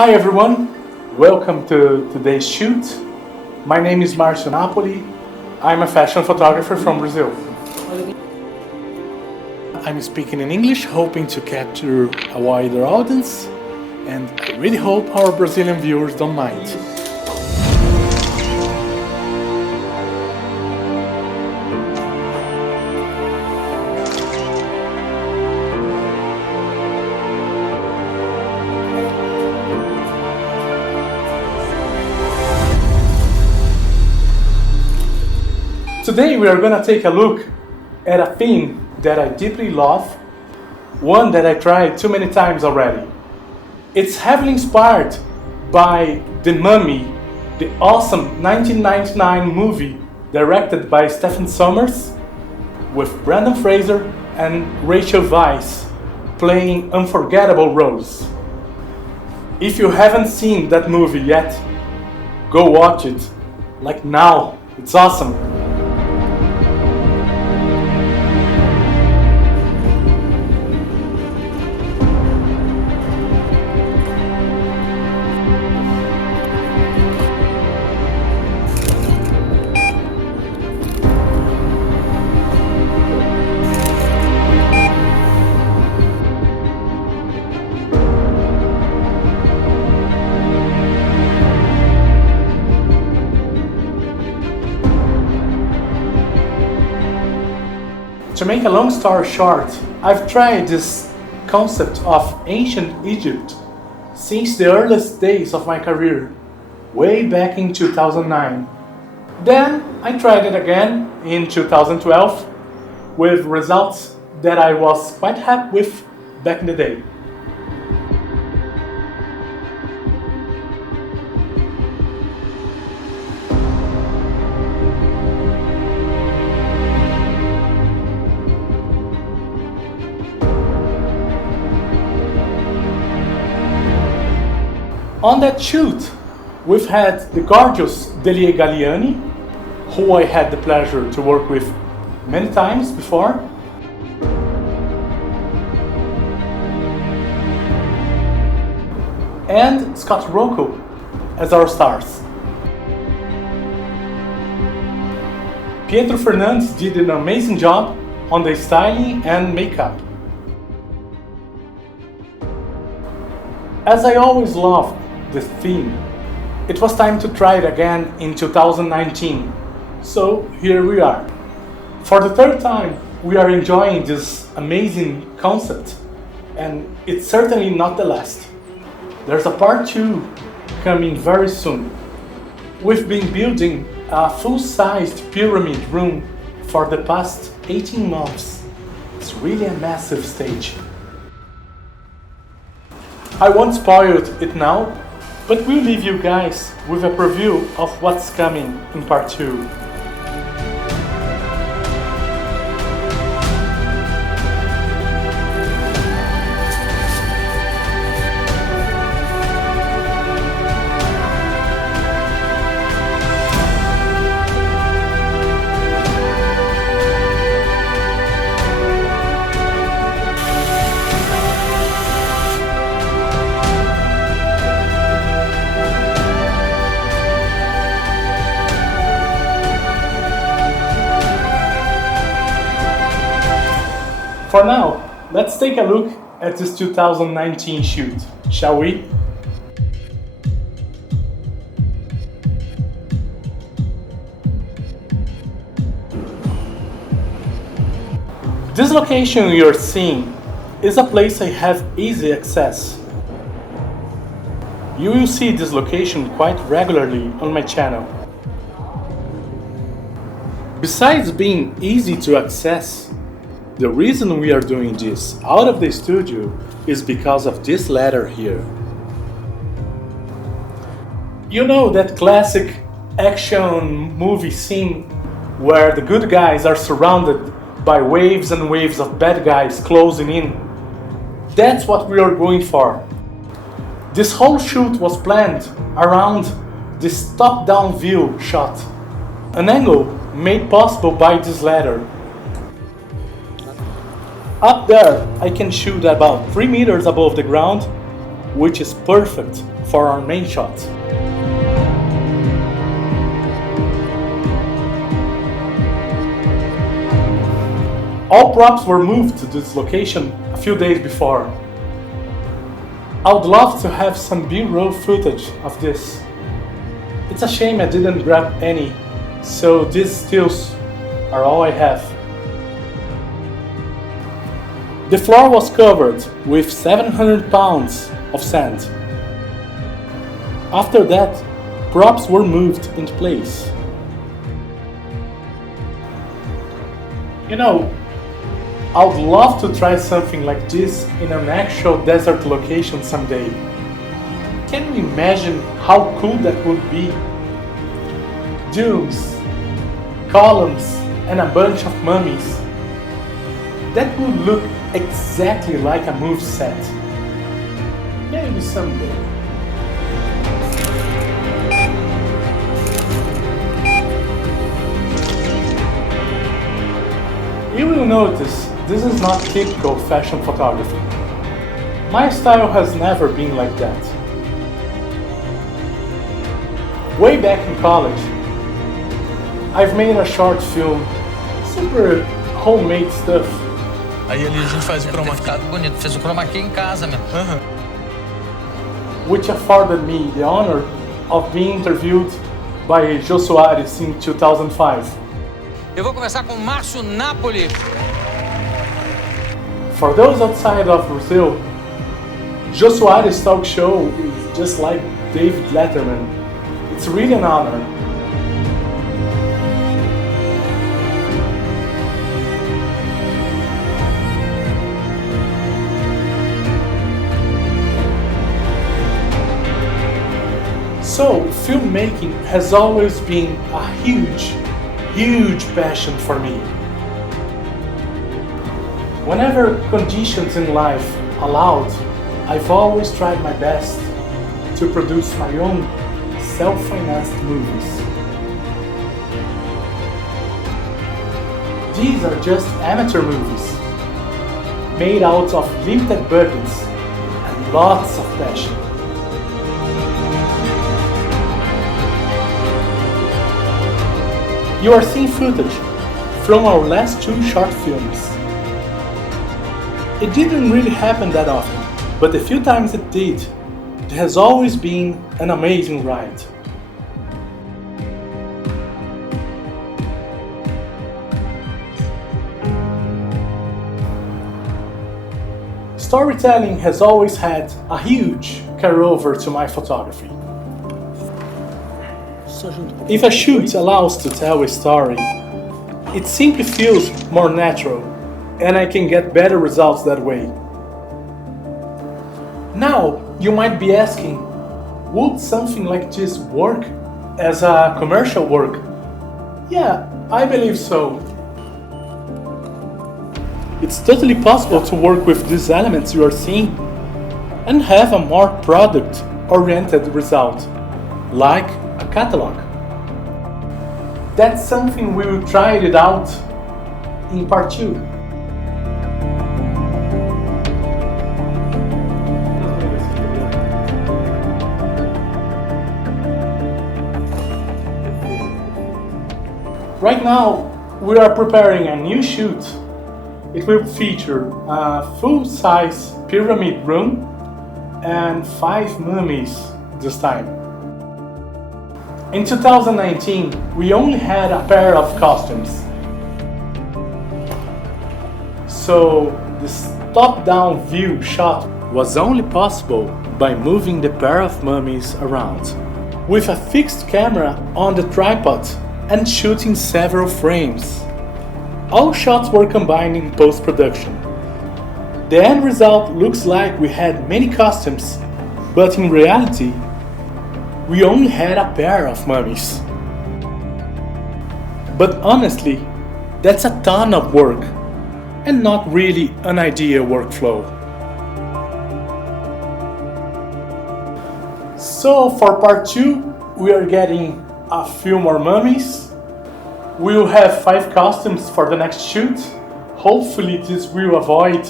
Hi everyone, welcome to today's shoot. My name is Márcio Napoli. I'm a fashion photographer from Brazil. I'm speaking in English, hoping to capture a wider audience, and I really hope our Brazilian viewers don't mind. Today we are going to take a look at a theme that I deeply love, one that I tried too many times already. It's heavily inspired by The Mummy, the awesome 1999 movie directed by Stephen Sommers, with Brendan Fraser and Rachel Weisz playing unforgettable roles. If you haven't seen that movie yet, go watch it, like now, it's awesome. To make a long story short, I've tried this concept of ancient Egypt since the earliest days of my career, way back in 2009. Then I tried it again in 2012 with results that I was quite happy with back in the day. On that shoot, we've had the gorgeous Delia Galliani, who I had the pleasure to work with many times before, and Scott Rocco as our stars. Pietro Fernandes did an amazing job on the styling and makeup. As I always loved the theme, it was time to try it again in 2019. So here we are. For the third time, we are enjoying this amazing concept, and it's certainly not the last. There's a part 2 coming very soon. We've been building a full-sized pyramid room for the past 18 months. It's really a massive stage. I won't spoil it now, but we'll leave you guys with a preview of what's coming in part 2. For now, let's take a look at this 2019 shoot, shall we? This location you're seeing is a place I have easy access. You will see this location quite regularly on my channel. Besides being easy to access, the reason we are doing this out of the studio is because of this ladder here. You know that classic action movie scene where the good guys are surrounded by waves and waves of bad guys closing in? That's what we are going for. This whole shoot was planned around this top-down view shot, an angle made possible by this ladder. Up there, I can shoot about 3 meters above the ground, which is perfect for our main shot. All props were moved to this location a few days before. I would love to have some B-roll footage of this. It's a shame I didn't grab any, so these stills are all I have. The floor was covered with 700 pounds of sand. After that, props were moved into place. You know, I would love to try something like this in an actual desert location someday. Can you imagine how cool that would be? Dunes, columns, and a bunch of mummies. That would look exactly like a movie set. Maybe someday. You will notice this is not typical fashion photography. My style has never been like that. Way back in college, I've made a short film, super homemade stuff. Aí ali a gente faz o chroma key. Ficado bonito, fez o chroma key em casa mesmo. Which afforded me the honor of being interviewed by Jô Soares in 2005. Eu vou começar com Márcio Napoli. For those outside of Brazil, Jô Soares' talk show is just like David Letterman. It's really an honor. So, filmmaking has always been a huge passion for me. Whenever conditions in life allowed, I've always tried my best to produce my own self-financed movies. These are just amateur movies, made out of limited budgets and lots of passion. You are seeing footage from our last two short films. It didn't really happen that often, but the few times it did, it has always been an amazing ride. Storytelling has always had a huge carryover to my photography. If a shoot allows to tell a story, it simply feels more natural, and I can get better results that way. Now, you might be asking, would something like this work as a commercial work? Yeah, I believe so. It's totally possible to work with these elements you are seeing and have a more product-oriented result, like a catalog. That's something we will try it out in part 2. Right now, we are preparing a new shoot. It will feature a full-size pyramid room and 5 mummies this time. In 2019, we only had a pair of costumes. So this top-down view shot was only possible by moving the pair of mummies around, with a fixed camera on the tripod and shooting several frames. All shots were combined in post-production. The end result looks like we had many costumes, but in reality, we only had a pair of mummies. But honestly, that's a ton of work, and not really an ideal workflow. So for part 2, we are getting a few more mummies. We will have 5 costumes for the next shoot. Hopefully this will avoid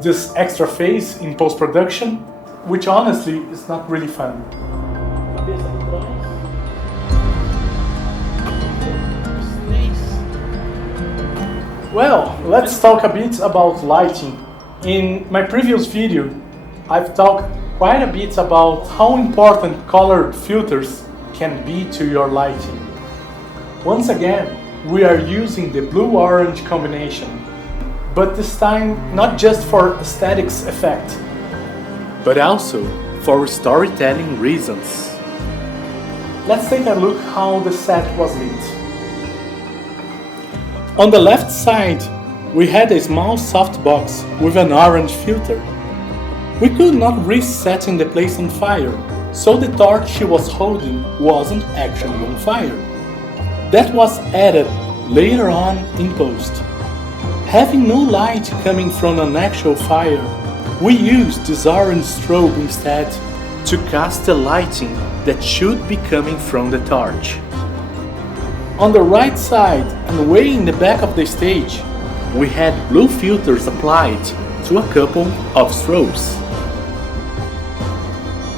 this extra phase in post-production. which honestly is not really fun. Well, let's talk a bit about lighting. In my previous video, I've talked quite a bit about how important colored filters can be to your lighting. Once again, we are using the blue-orange combination, but this time not just for aesthetics effect, but also for storytelling reasons. Let's take a look how the set was lit. On the left side, we had a small softbox with an orange filter. We could not risk setting the place on fire, so the torch she was holding wasn't actually on fire. That was added later on in post. Having no light coming from an actual fire, we used this orange strobe instead to cast the lighting that should be coming from the torch. On the right side and way in the back of the stage, we had blue filters applied to a couple of strobes.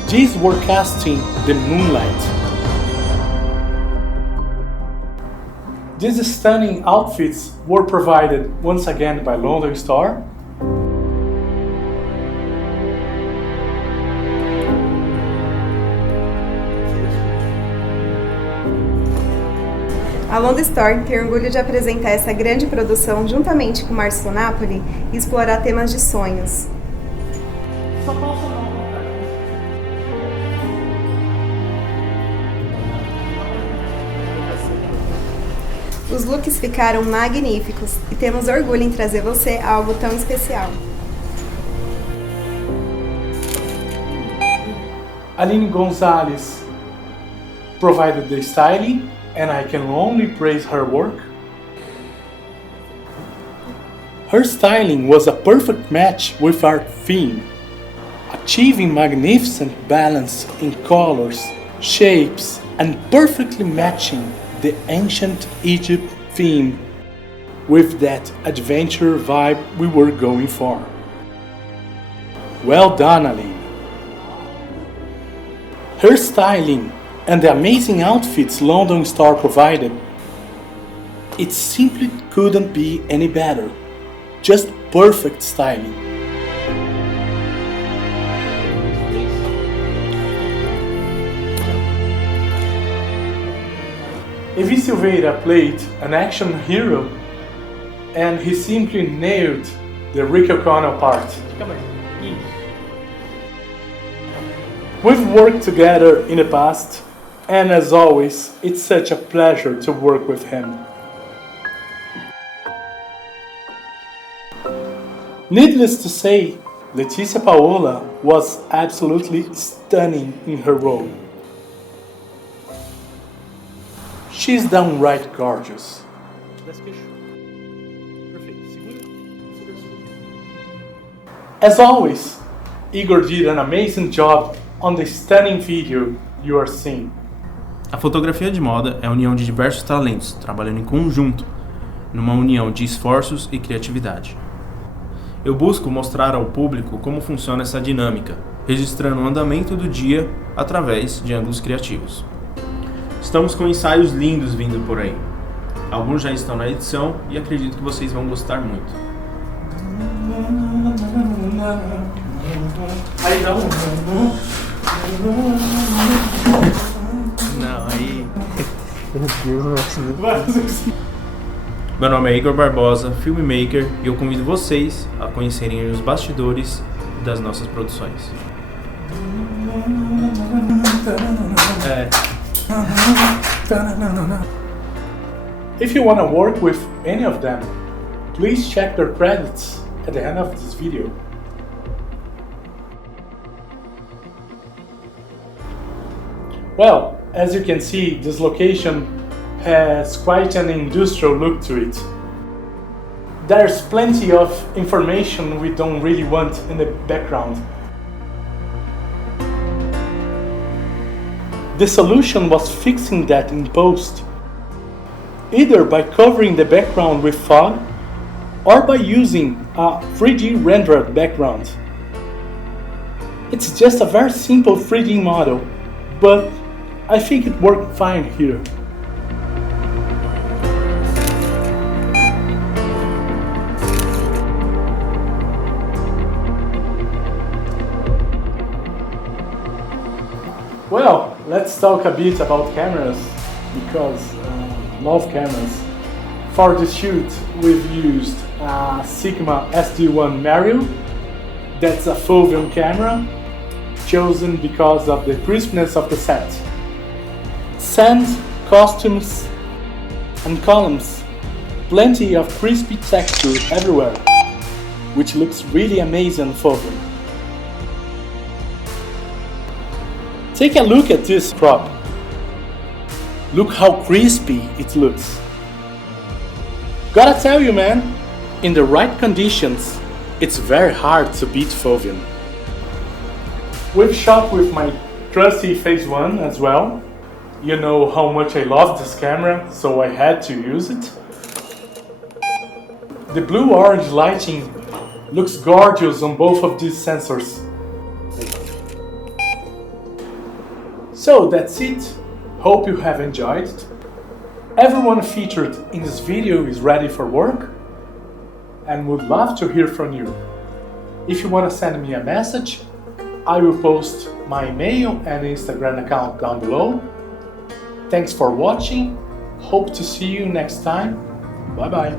These were casting the moonlight. These stunning outfits were provided once again by London Star. A London Store tem orgulho de apresentar essa grande produção juntamente com Márcio Napoli e explorar temas de sonhos. Os looks ficaram magníficos e temos orgulho em trazer você a algo tão especial. Aline Gonzales provided the styling, and I can only praise her work. Her styling was a perfect match with our theme, achieving magnificent balance in colors, shapes, and perfectly matching the ancient Egypt theme with that adventure vibe we were going for. Well done, Aline. Her styling and the amazing outfits London Star provided, it simply couldn't be any better. Just perfect styling. Hevi Silveira played an action hero, and he simply nailed the Rick O'Connell part. We've worked together in the past, and as always, it's such a pleasure to work with him. Needless to say, Letícia Paola was absolutely stunning in her role. She's downright gorgeous. As always, Ygor did an amazing job on the stunning video you are seeing. A fotografia de moda é a união de diversos talentos, trabalhando em conjunto, numa união de esforços e criatividade. Eu busco mostrar ao público como funciona essa dinâmica, registrando o andamento do dia através de ângulos criativos. Estamos com ensaios lindos vindo por aí. Alguns já estão na edição e acredito que vocês vão gostar muito. Aí dá um... Não, aí... Meu nome é Ygor Barbosa, Filmmaker, e eu convido vocês a conhecerem os bastidores das nossas produções. If you want to work with any of them, please check their credits at the end of this video. Well, as you can see, this location has quite an industrial look to it. There's plenty of information we don't really want in the background. The solution was fixing that in post, either by covering the background with fog or by using a 3D rendered background. It's just a very simple 3D model, but I think it worked fine here. Well, let's talk a bit about cameras, because I love cameras. For the shoot, we've used a Sigma SD1 Merrill. That's a foveum camera, chosen because of the crispness of the set. Sand, costumes, and columns. Plenty of crispy texture everywhere, which looks really amazing on foveum. Take a look at this crop. Look how crispy it looks. Gotta tell you, man, in the right conditions, it's very hard to beat foveum. We've shot with my trusty Phase 1 as well. You know how much I love this camera, so I had to use it. The blue-orange lighting looks gorgeous on both of these sensors. So that's it. Hope you have enjoyed it. Everyone featured in this video is ready for work and would love to hear from you. If you want to send me a message, I will post my email and Instagram account down below. Thanks for watching. Hope to see you next time. Bye bye.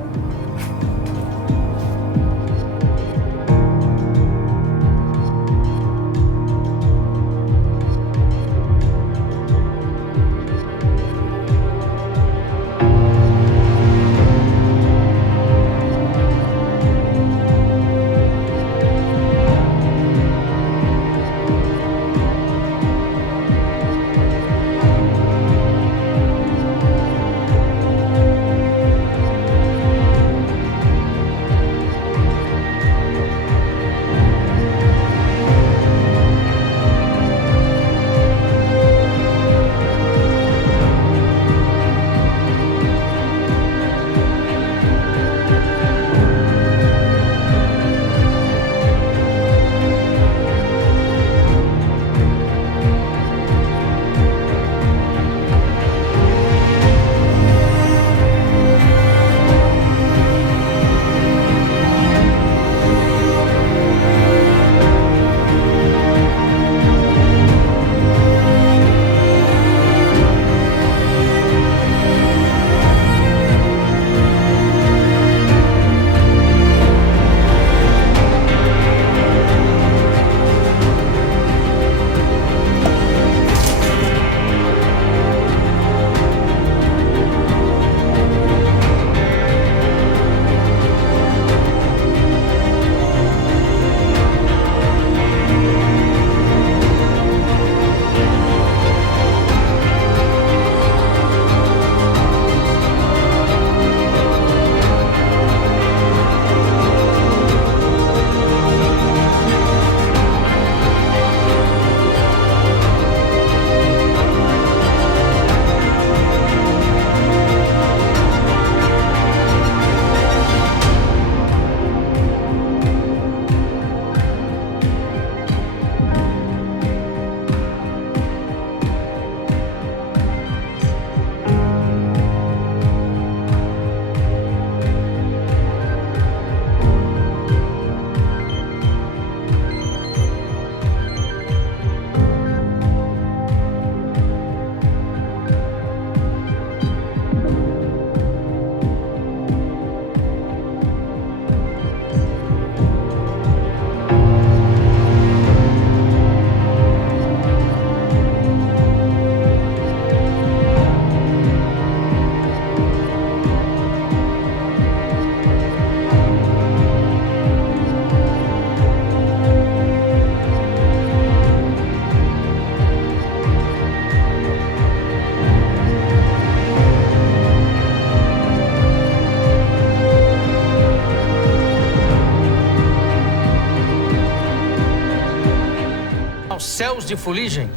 Céus de Fuligem,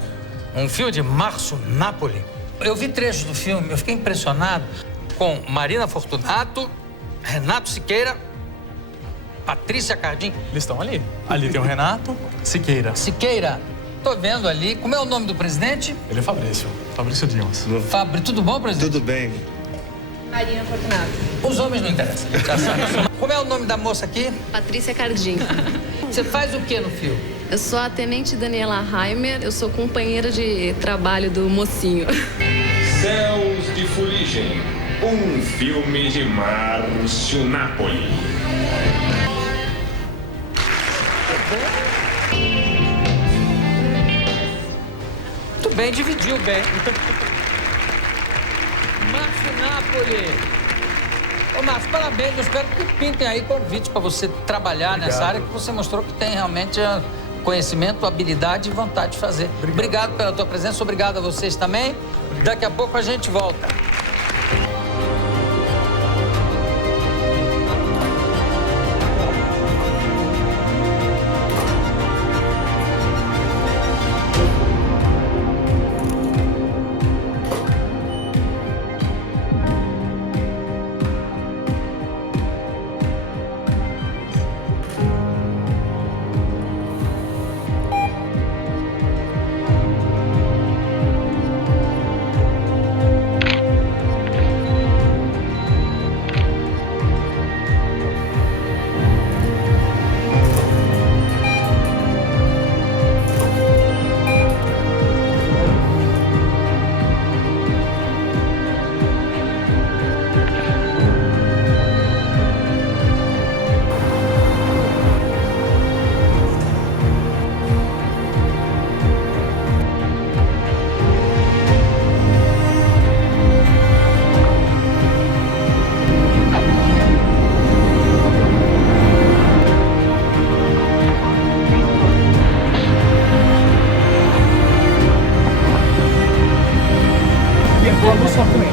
um filme de Márcio Napoli. Eu vi trechos do filme, eu fiquei impressionado com Marina Fortunato, Renato Siqueira, Patrícia Cardim. Eles estão ali. Ali tem o Renato Siqueira. Siqueira, tô vendo ali. Como é o nome do presidente? Ele é Fabrício. Fabrício Dimas. Fabri, tudo bom, presidente? Tudo bem. Marina Fortunato. Os homens não interessam. Já sabe. Como é o nome da moça aqui? Patrícia Cardim. Você faz o que no filme? Eu sou a tenente Daniela Heimer, eu sou companheira de trabalho do mocinho. Céus de Fuligem, um filme de Márcio Napoli. Muito bem, dividiu bem. Márcio Napoli. Ô, Márcio, parabéns. Eu espero que pintem aí convites para você trabalhar nessa área que você mostrou que tem realmente conhecimento, habilidade e vontade de fazer. Obrigado pela tua presença, obrigado a vocês também. Daqui a pouco a gente volta. E a luz só com